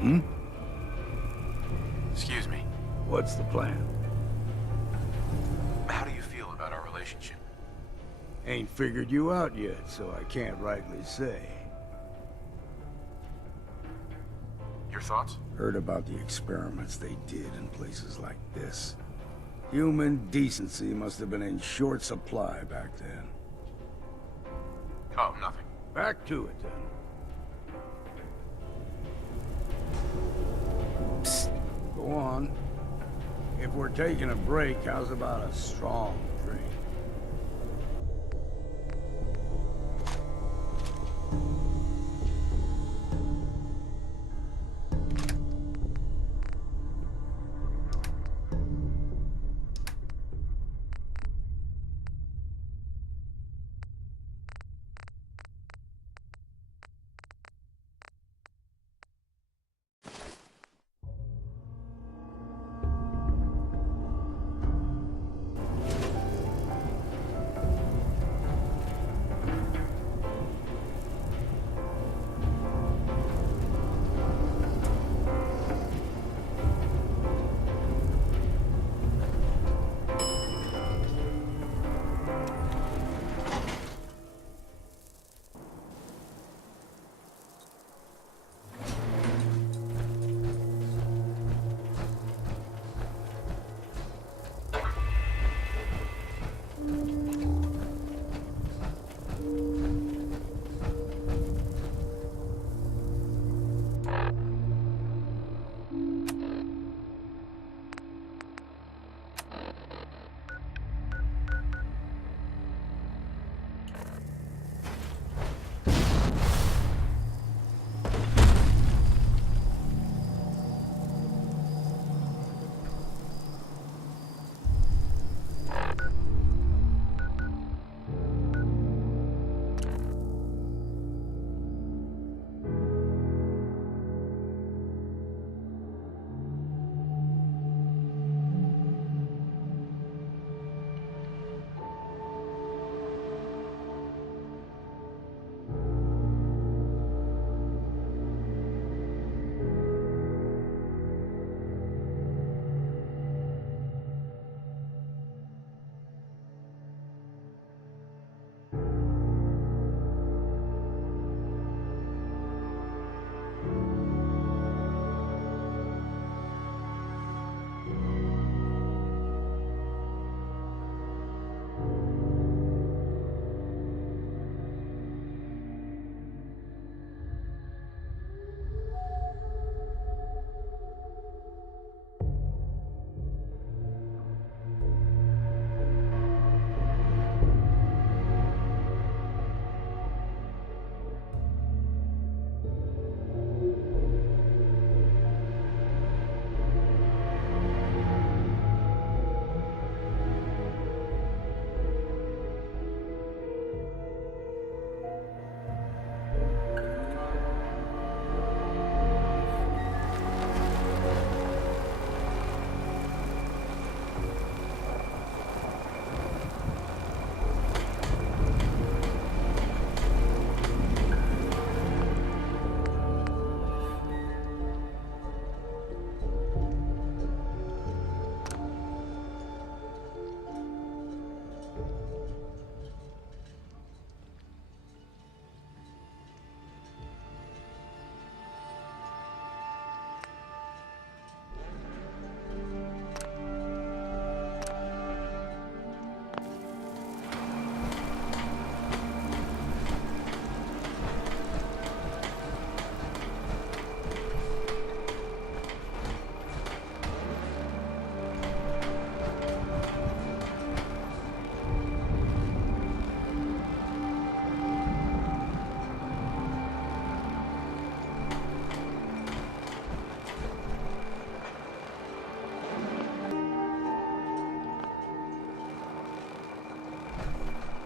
Hmm? Excuse me. What's the plan? How do you feel about our relationship? Ain't figured you out yet, so I can't rightly say. Your thoughts? Heard about the experiments they did in places like this. Human decency must have been in short supply back then. Oh, nothing. Back to it, then. Psst. Go on. If we're taking a break, how's about a strong drink?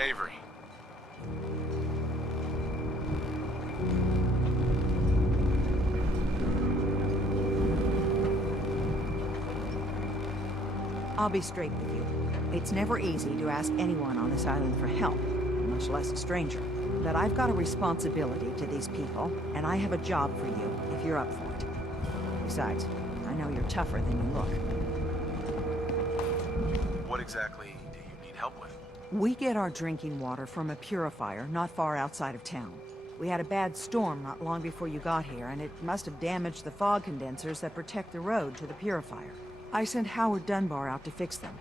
Avery. I'll be straight with you. It's never easy to ask anyone on this island for help, much less a stranger. But I've got a responsibility to these people, and I have a job for you, if you're up for it. Besides, I know you're tougher than you look. What exactly do you need help with? We get our drinking water from a purifier not far outside of town. We had a bad storm not long before you got here, and it must have damaged the fog condensers that protect the road to the purifier. I sent Howard Dunbar out to fix them.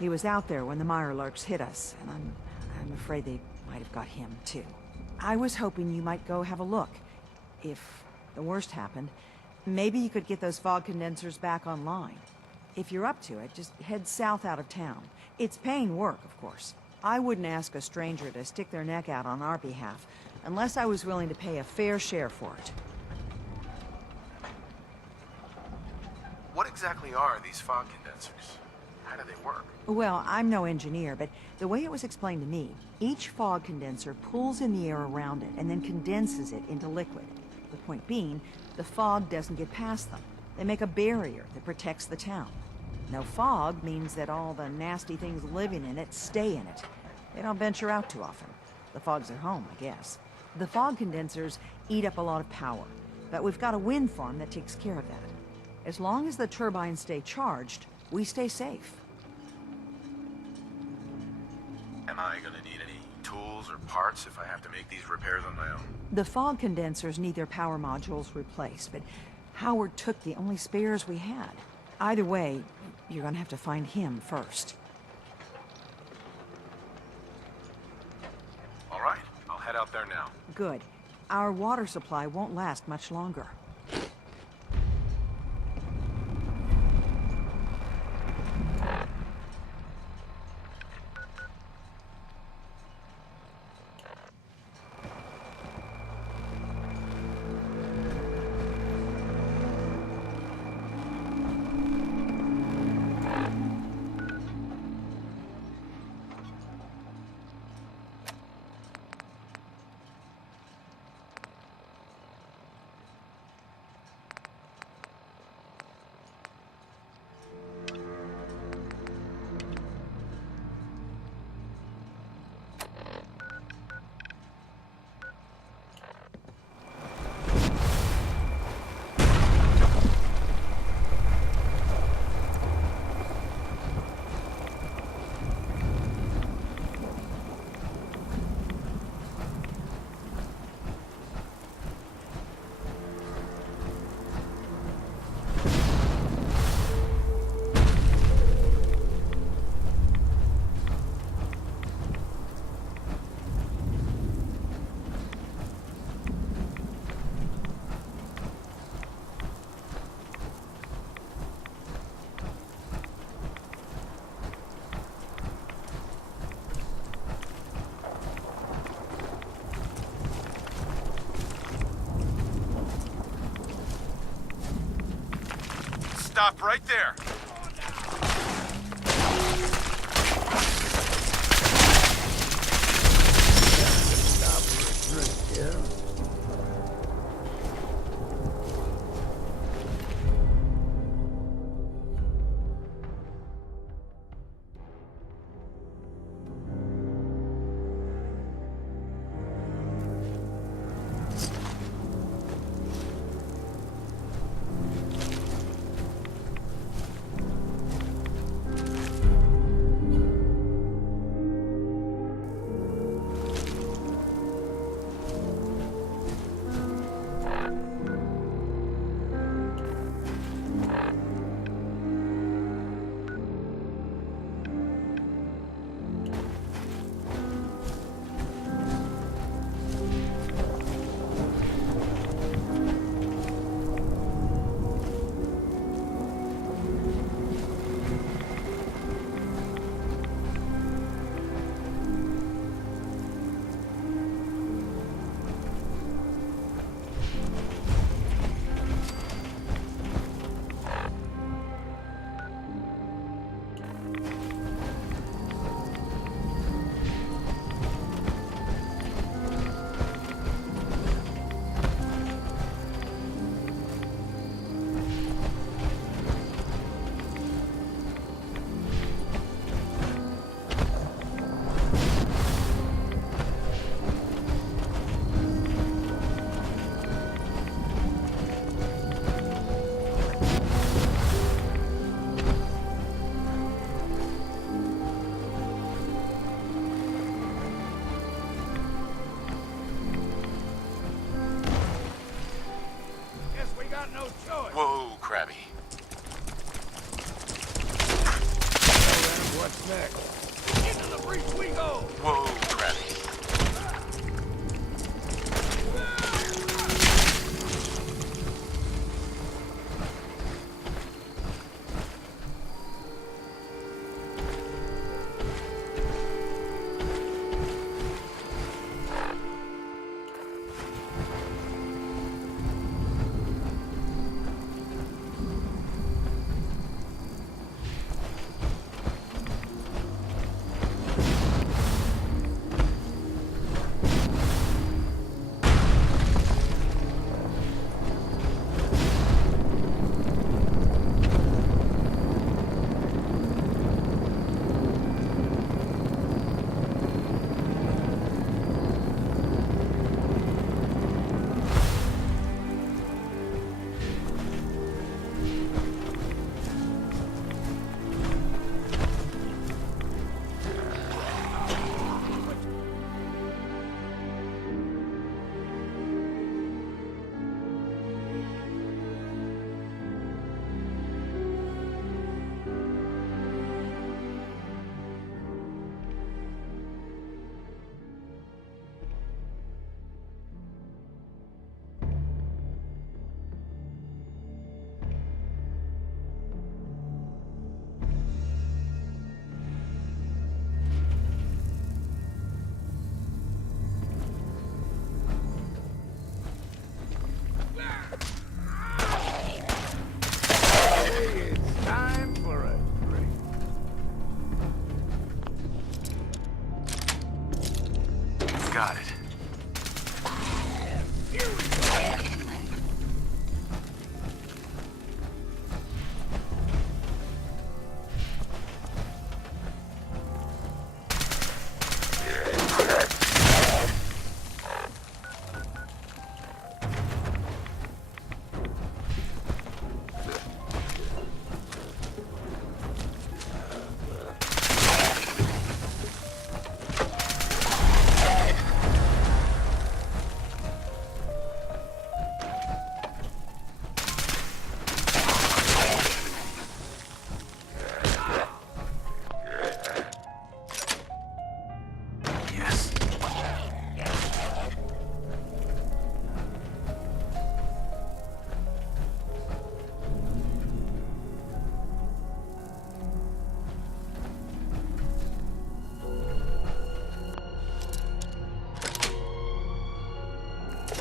He was out there when the Mirelurks hit us, and I'm afraid they might have got him, too. I was hoping you might go have a look. If the worst happened, maybe you could get those fog condensers back online. If you're up to it, just head south out of town. It's paying work, of course. I wouldn't ask a stranger to stick their neck out on our behalf, unless I was willing to pay a fair share for it. What exactly are these fog condensers? How do they work? Well, I'm no engineer, but the way it was explained to me, each fog condenser pulls in the air around it and then condenses it into liquid. The point being, the fog doesn't get past them. They make a barrier that protects the town. No fog means that all the nasty things living in it stay in it. They don't venture out too often. The fog's their home, I guess. The fog condensers eat up a lot of power, but we've got a wind farm that takes care of that. As long as the turbines stay charged, we stay safe. Am I gonna need any tools or parts if I have to make these repairs on my own? The fog condensers need their power modules replaced, but Howard took the only spares we had. Either way, you're gonna have to find him first. All right, I'll head out there now. Good. Our water supply won't last much longer. Stop right there! Stop for a drink, yeah? got no choice. Whoa, Krabby. What's next? Into the breach we go! Whoa, Krabby. Time for a drink. Got it.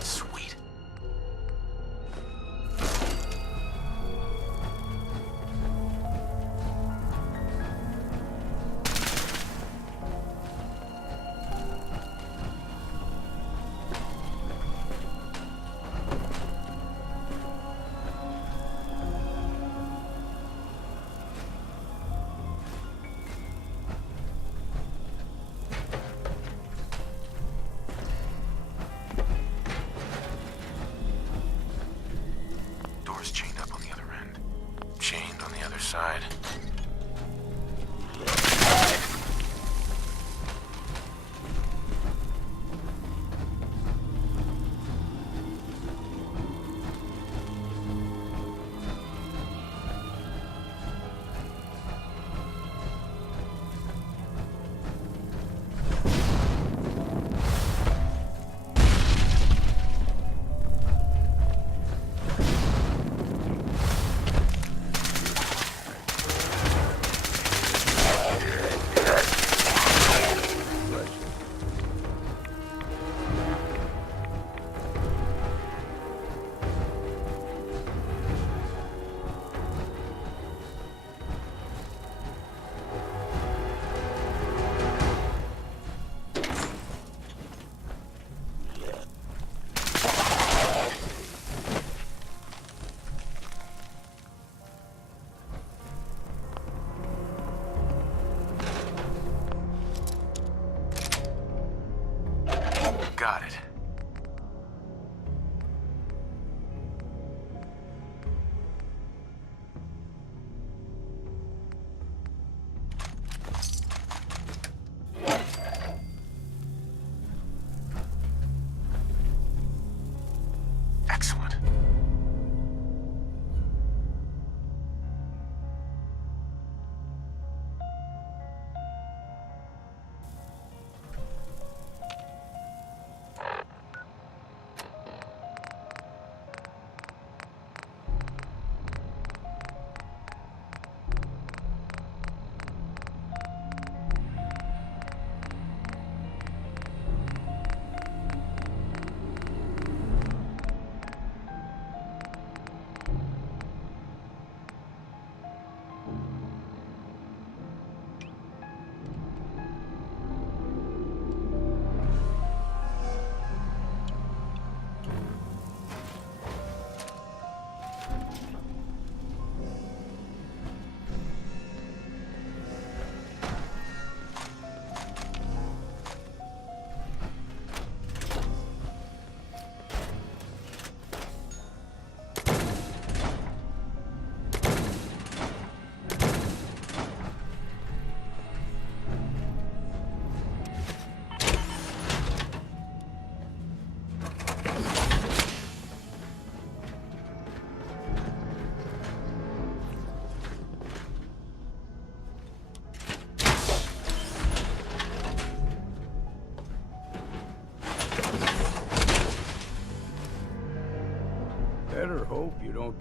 Sweet. Door's chained up on the other end. Chained on the other side.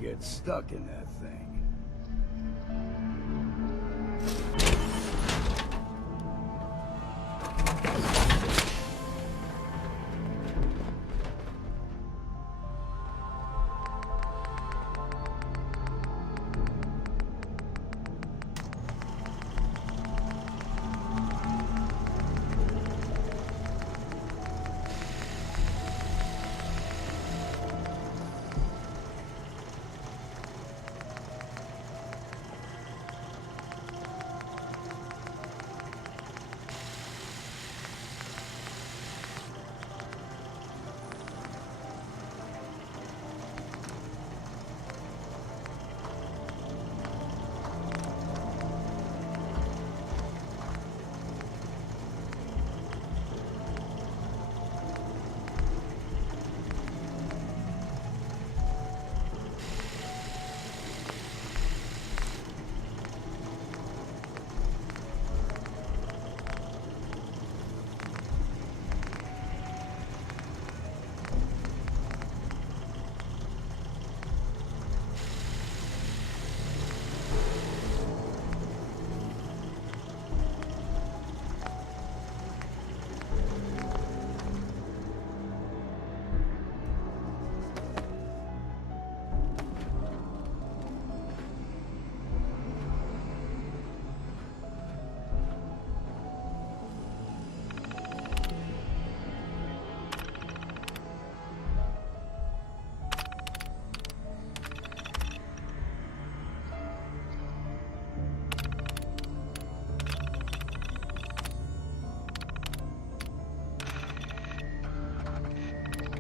get stuck in that thing.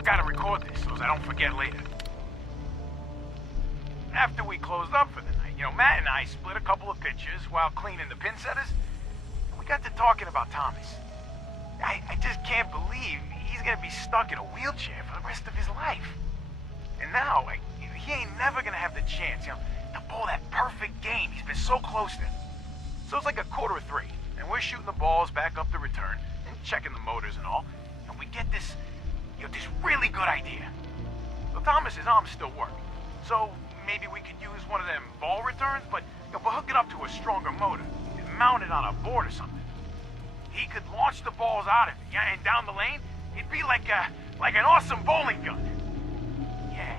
Gotta record this so I don't forget later. After we closed up for the night, Matt and I split a couple of pictures while cleaning the pin setters. We got to talking about Thomas. I just can't believe he's gonna be stuck in a wheelchair for the rest of his life. And now, he ain't never gonna have the chance, to pull that perfect game he's been so close to. So it's like 2:45, and we're shooting the balls back up the return and checking the motors and all, and we get this really good idea. So Thomas's arms still work, so maybe we could use one of them ball returns, but hook it up to a stronger motor and mount it on a board or something. He could launch the balls out of it, and down the lane, it'd be like an awesome bowling gun. Yeah.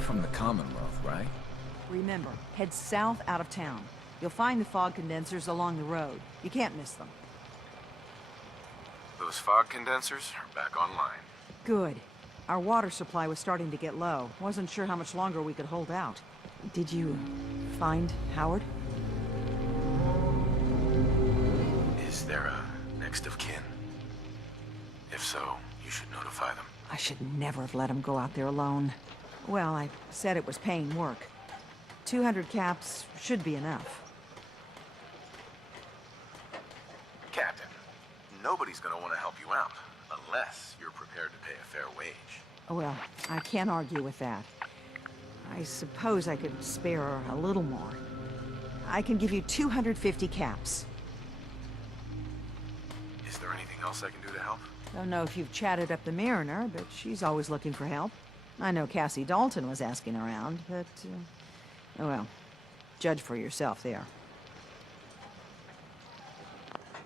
You're from the Commonwealth, right? Remember, head south out of town. You'll find the fog condensers along the road. You can't miss them. Those fog condensers are back online. Good. Our water supply was starting to get low. Wasn't sure how much longer we could hold out. Did you find Howard? Is there a next of kin? If so, you should notify them. I should never have let him go out there alone. Well, I said it was paying work. 200 caps should be enough. Captain, nobody's gonna want to help you out, unless you're prepared to pay a fair wage. Well, I can't argue with that. I suppose I could spare a little more. I can give you 250 caps. Is there anything else I can do to help? Don't know if you've chatted up the Mariner, but she's always looking for help. I know Cassie Dalton was asking around, but, oh well, judge for yourself there.